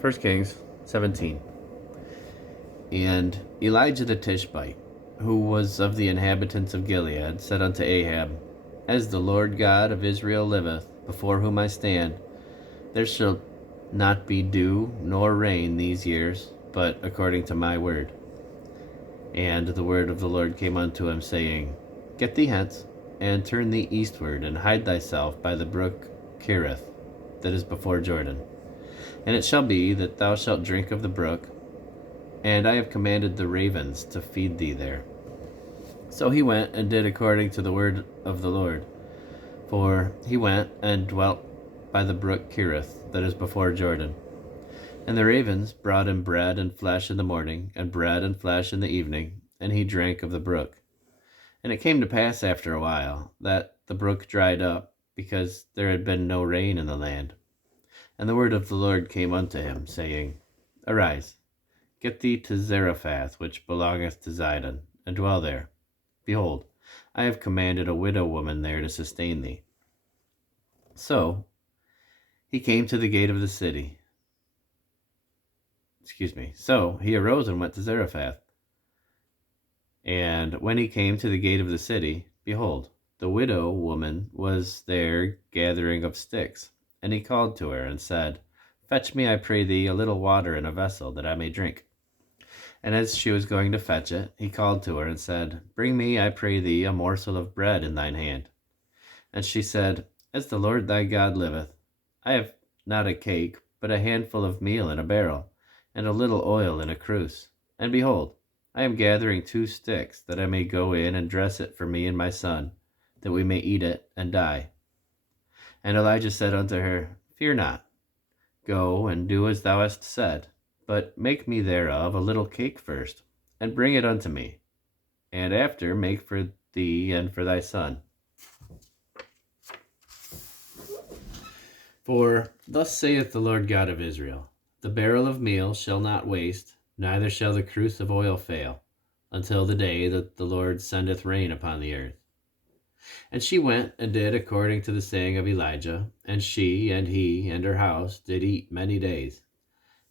1 Kings 17. And Elijah the Tishbite, who was of the inhabitants of Gilead, said unto Ahab, As the Lord God of Israel liveth, before whom I stand, there shall not be dew nor rain these years, but according to my word. And the word of the Lord came unto him, saying, Get thee hence, and turn thee eastward, and hide thyself by the brook Cherith, that is before Jordan. And it shall be that thou shalt drink of the brook, and I have commanded the ravens to feed thee there. So he went and did according to the word of the Lord. For he went and dwelt by the brook Cherith, that is before Jordan. And the ravens brought him bread and flesh in the morning, and bread and flesh in the evening, and he drank of the brook. And it came to pass after a while, that the brook dried up, because there had been no rain in the land. And the word of the Lord came unto him, saying, Arise, get thee to Zarephath, which belongeth to Zidon, and dwell there. Behold, I have commanded a widow woman there to sustain thee. So he came to the gate of the city. So he arose and went to Zarephath. And when he came to the gate of the city, behold, the widow woman was there gathering of sticks. And he called to her and said, Fetch me, I pray thee, a little water in a vessel, that I may drink. And as she was going to fetch it, he called to her and said, Bring me, I pray thee, a morsel of bread in thine hand. And she said, As the Lord thy God liveth, I have not a cake, but a handful of meal in a barrel, and a little oil in a cruse. And behold, I am gathering 2 sticks, that I may go in and dress it for me and my son, that we may eat it and die. And Elijah said unto her, Fear not, go and do as thou hast said, but make me thereof a little cake first, and bring it unto me, and after make for thee and for thy son. For thus saith the Lord God of Israel, The barrel of meal shall not waste, neither shall the cruse of oil fail, until the day that the Lord sendeth rain upon the earth. And she went and did according to the saying of Elijah, and she and he and her house did eat many days.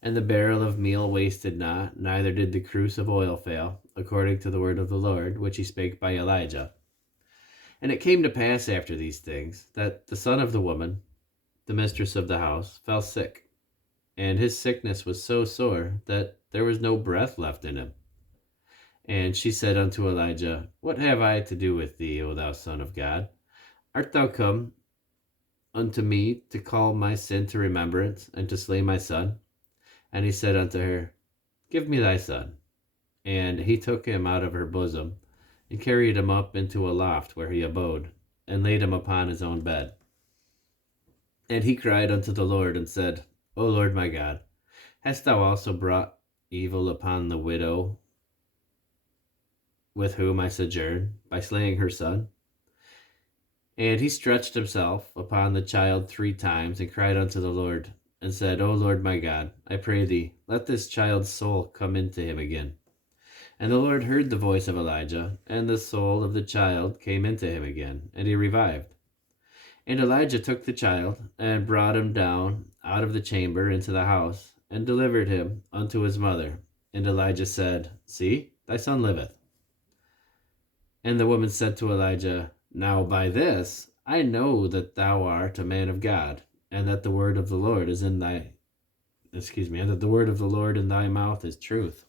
And the barrel of meal wasted not, neither did the cruse of oil fail, according to the word of the Lord, which he spake by Elijah. And it came to pass after these things, that the son of the woman, the mistress of the house, fell sick. And his sickness was so sore, that there was no breath left in him. And she said unto Elijah, What have I to do with thee, O thou Son of God? Art thou come unto me to call my sin to remembrance, and to slay my son? And he said unto her, Give me thy son. And he took him out of her bosom, and carried him up into a loft where he abode, and laid him upon his own bed. And he cried unto the Lord, and said, O Lord my God, hast thou also brought evil upon the widow with whom I sojourn, by slaying her son? And he stretched himself upon the child 3 times, and cried unto the Lord, and said, O Lord my God, I pray thee, let this child's soul come into him again. And the Lord heard the voice of Elijah, and the soul of the child came into him again, and he revived. And Elijah took the child, and brought him down out of the chamber into the house, and delivered him unto his mother. And Elijah said, See, thy son liveth. And the woman said to Elijah, Now by this I know that thou art a man of God, and that the word of the Lord is in thy, and that the word of the Lord in thy mouth is truth.